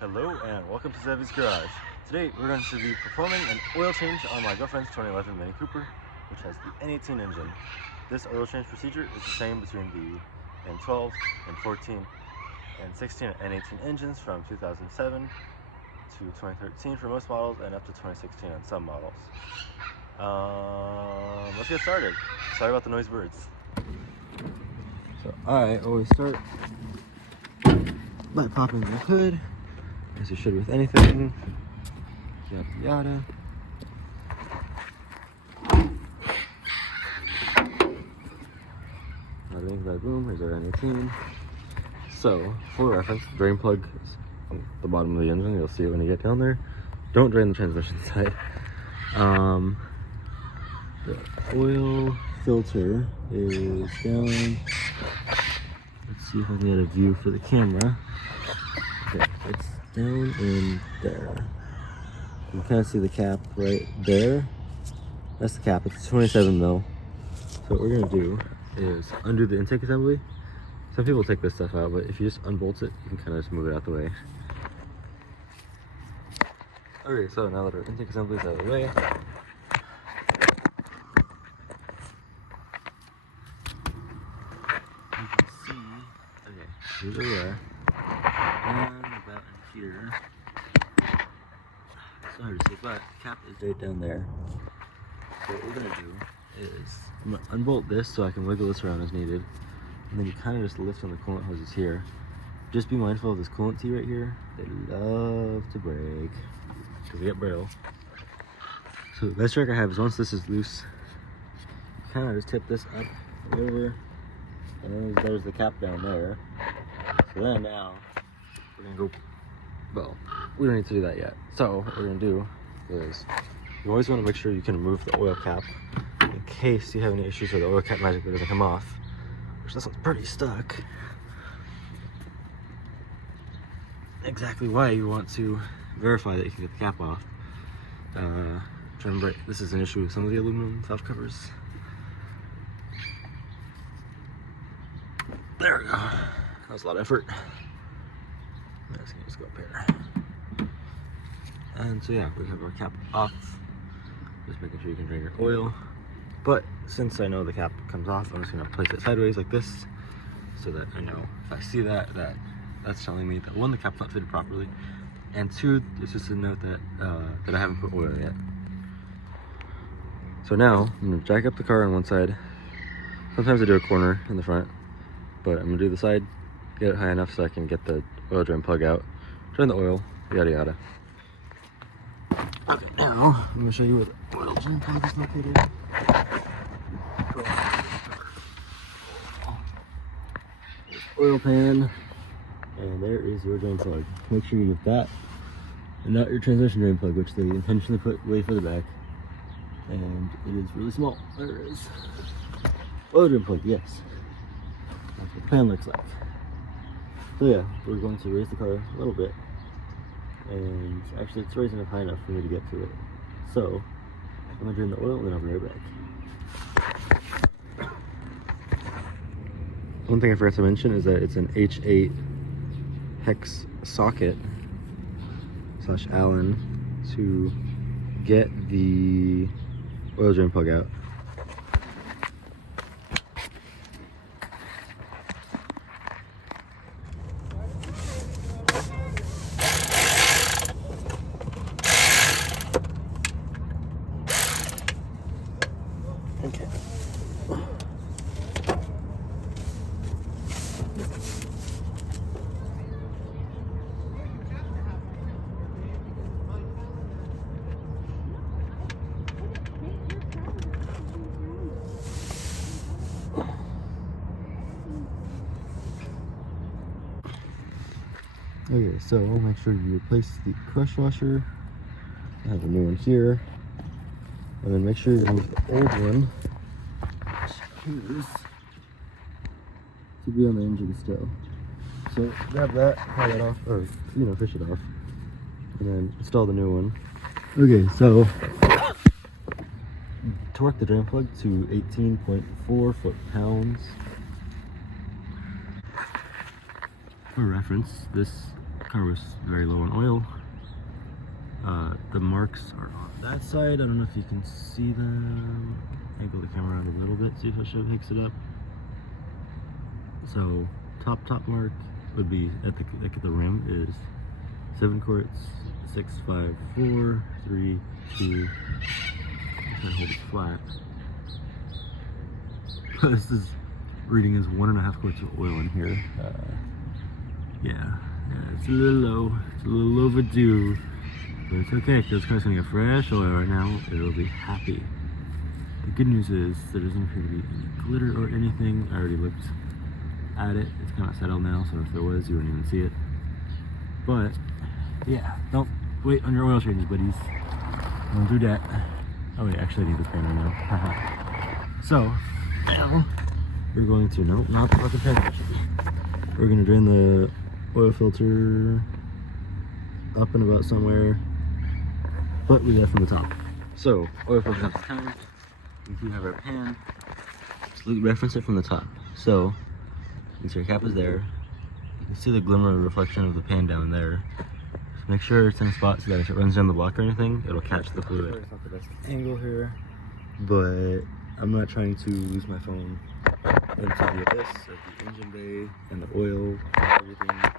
Hello and welcome to Zevy's Garage. Today we're going to be performing an oil change on my girlfriend's 2011 Mini Cooper, which has the N18 engine. This oil change procedure is the same between the N12, N14, N16, and N18 engines from 2007 to 2013 for most models and up to 2016 on some models. Let's get started. Sorry about the noisy birds. So I always start by popping the hood, as you should with anything. Yada yada. Bada bing, bada boom, here's our N18. So, for reference, the drain plug is on the bottom of the engine. You'll see it when you get down there. Don't drain the transmission side. The oil filter is down. Let's see if I can get a view for the camera. Okay, it's down in there. You can kind of see the cap right there. That's the cap. It's 27 mil. So what we're gonna do is undo the intake assembly. Some people take this stuff out, but if you just unbolt it, you can kind of just move it out the way. Okay, so now that our intake assembly is out of the way, you can see, okay, here's where we are. And about in here, it's hard to see, but the cap is right down there. So what we're gonna do is, I'm gonna unbolt this so I can wiggle this around as needed. And then you kind of just lift on the coolant hoses here. Just be mindful of this coolant tee right here. They love to break because they get brittle. So the best trick I have is once this is loose, kind of just tip this up and over, and then there's the cap down there. So then now we're gonna go. Well, we don't need to do that yet. So what we're gonna do is you always want to make sure you can remove the oil cap in case you have any issues where the oil cap magically doesn't come off. This one's pretty stuck. Exactly why you want to verify that you can get the cap off. Try and break. This is an issue with some of the aluminum valve covers. There we go. That was a lot of effort. I'm just gonna go up here. And so yeah, we have our cap off. Just making sure you can drain your oil. But since I know the cap comes off, I'm just gonna place it sideways like this, so that I know if I see that's telling me that one, the cap's not fitted properly, and two, it's just a note that that I haven't put oil yet. So now I'm gonna jack up the car on one side. Sometimes I do a corner in the front, but I'm gonna do the side, get it high enough so I can get the oil drain plug out, drain the oil, yada yada. Okay, now I'm gonna show you where the oil drain plug is located. Oil pan, and there is your drain plug. Make sure you get that and not your transmission drain plug, which they intentionally put way further back, and it is really small. There it is. Oil drain plug, yes, that's what the pan looks like. So yeah, we're going to raise the car a little bit, and actually it's raising up high enough for me to get to it. So I'm gonna drain the oil and then I'll be right back. One thing I forgot to mention is that it's an H8 hex socket / Allen to get the oil drain plug out. Okay. Okay, so make sure you replace the crush washer. I have a new one here. And then make sure you remove the old one, which appears to be on the engine still. So grab that, pry that off, or fish it off, and then install the new one. Okay, so torque the drain plug to 18.4 foot-pounds. For reference, this car was very low on oil. The marks are on that side. I don't know if you can see them. Angle the camera around a little bit, see if it picks it up. So top mark would be at the rim is 7 quarts, 6, 5, 4, 3, 2. I'm trying to hold it flat. This is reading is 1.5 quarts of oil in here. Yeah, it's a little low. It's a little overdue. But it's okay, because this car's gonna get fresh oil right now. It'll be happy. The good news is there doesn't appear to be any glitter or anything. I already looked at it. It's kind of settled now, so if there was, you wouldn't even see it. But yeah, don't wait on your oil changes, buddies. Don't do that. Oh wait, actually I need this pan right now. So now we're going to, no, not the fucking pan. We're gonna drain the oil filter up and about somewhere, but we got from the top. So oil filter has the time. We do have our pan. Just reference it from the top. So your cap is there. You can see the glimmer of reflection of the pan down there. Just make sure it's in a spot so that if it runs down the block or anything, it'll catch the fluid. It's not the best angle here, but I'm not trying to lose my phone into the abyss of the engine bay and the oil and everything.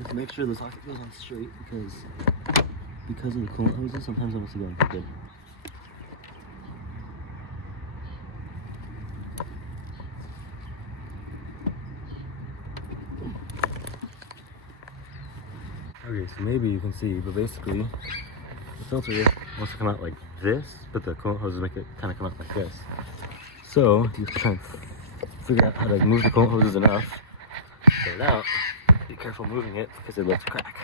Just make sure the socket goes on straight because of the coolant hoses. Sometimes I must go on crooked. Okay, so maybe you can see, but basically the filter wants to come out like this, but the coolant hoses make it kind of come out like this. So you have to try and figure out how to move the coolant hoses enough. Get it out. Be careful moving it because it lets crack.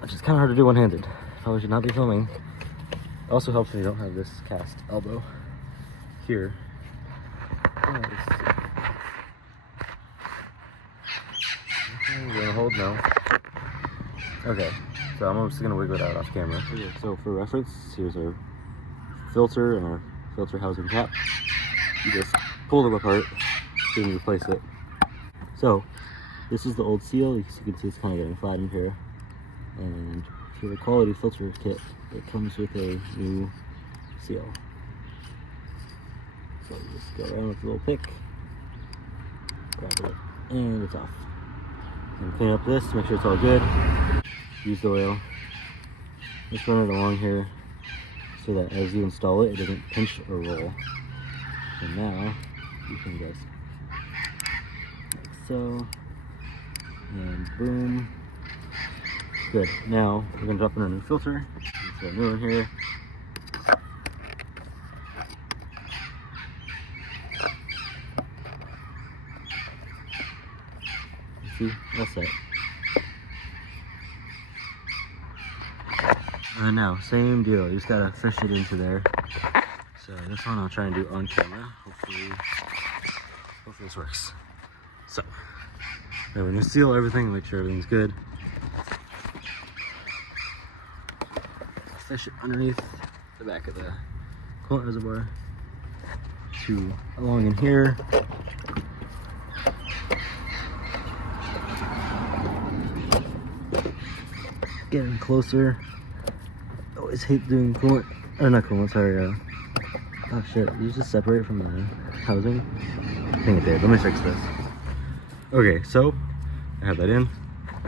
Which is kind of hard to do one-handed. Probably should not be filming. It also helps when you don't have this cast elbow here. You're gonna hold now. Okay, so I'm just gonna wiggle it out off camera. Okay, so for reference, here's our filter and our filter housing cap. You just pull them apart, then replace it. So this is the old seal. You can see it's kind of getting flattened here. And for the quality filter kit, it comes with a new seal. So you just go around with a little pick, grab it, and it's off. And clean up this, make sure it's all good. Use the oil. Just run it along here so that as you install it, it doesn't pinch or roll. And now you can just like so, and boom. Good. Now we're gonna drop in our new filter. It's a new one here. See, that's it. And now, same deal. You just gotta fish it into there. So this one I'll try and do on camera. Hopefully this works. So, now when you seal everything, make sure everything's good. Fish it underneath the back of the coolant reservoir to along in here. Getting closer. Always hate doing coolant, or not coolant, sorry, oh shit, did you just separate from the housing? I think it did. Let me fix this. Okay, so I have that in.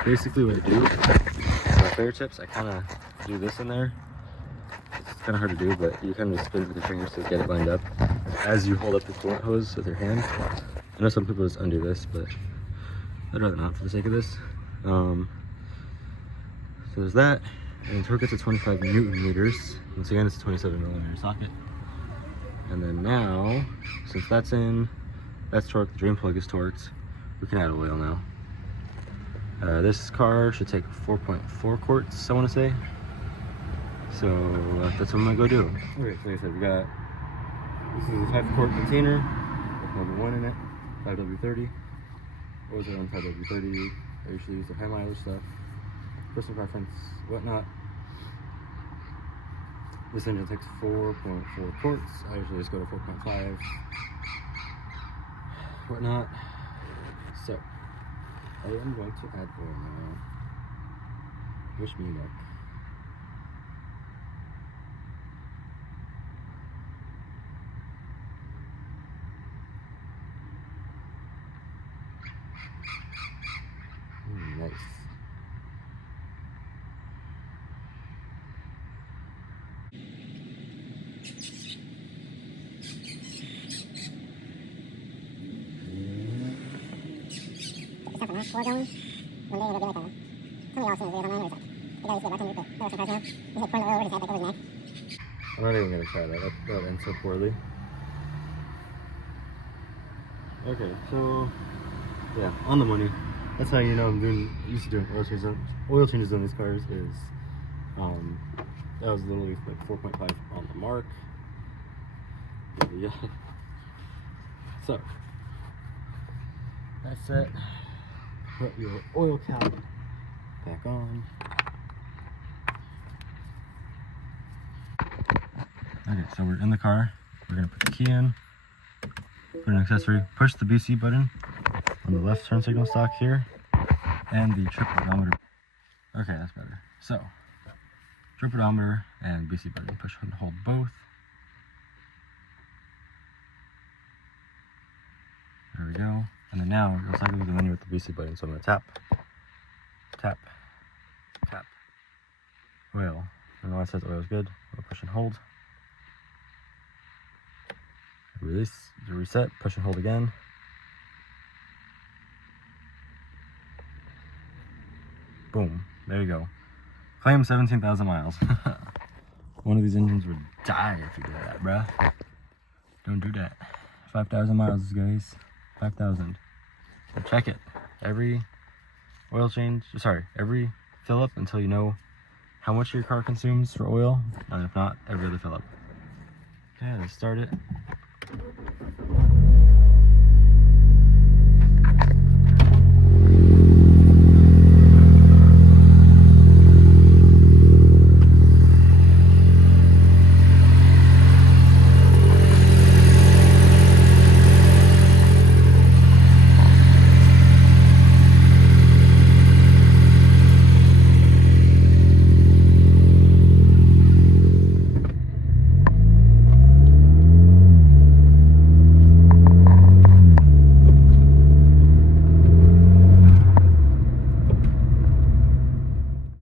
Basically what I do, my fingertips, I kind of do this in there. It's kind of hard to do, but you kind of spin it with your fingers to get it lined up as you hold up the coolant hose with your hand. I know some people just undo this, but I'd rather not for the sake of this. So there's that, and torque gets to 25 Newton meters. Once again, it's a 27mm socket. And then now, since that's in, that's torqued, the drain plug is torqued, we can add oil now. This car should take 4.4 quarts, I want to say. So that's what I'm gonna go do. Okay, so like I said, we got, this is a 5-quart container with number 1 in it. 5W30. Always around 5W30. I usually use the high mileage stuff. Personal preference, whatnot. This engine takes 4.4 quarts. I usually just go to 4.5. Whatnot. So, I am going to add oil now. Wish me luck. Nice. Four going. One day it'll be like a. Somebody else knows online or something. The guy used to get back on your foot. Some cars now. He's like pouring the oil over his head, like over his neck. I'm not even gonna try that. That ends so poorly. Okay, so yeah, on the money. That's how you know I'm used to doing oil changes on these cars. Is that was literally like 4.5 on the mark. Yeah. So that's it. Put your oil cap back on. Okay, so we're in the car. We're gonna put the key in, put an accessory, push the BC button on the left turn signal stalk here, and the trip odometer. Okay, that's better. So, trip odometer and BC button, push and hold both. There we go. And then now, we'll cycle the menu with the BC button. So I'm gonna tap, tap, tap. Oil. And now it says oil is good. We'll push and hold. Release, reset, push and hold again. Boom, there you go. Claim 17,000 miles. One of these engines would die if you did that, bruh. Don't do that. 5,000 miles, guys. 5,000. But check it. Every oil change, every fill up until you know how much your car consumes for oil. And if not, every other fill up. Okay, let's start it.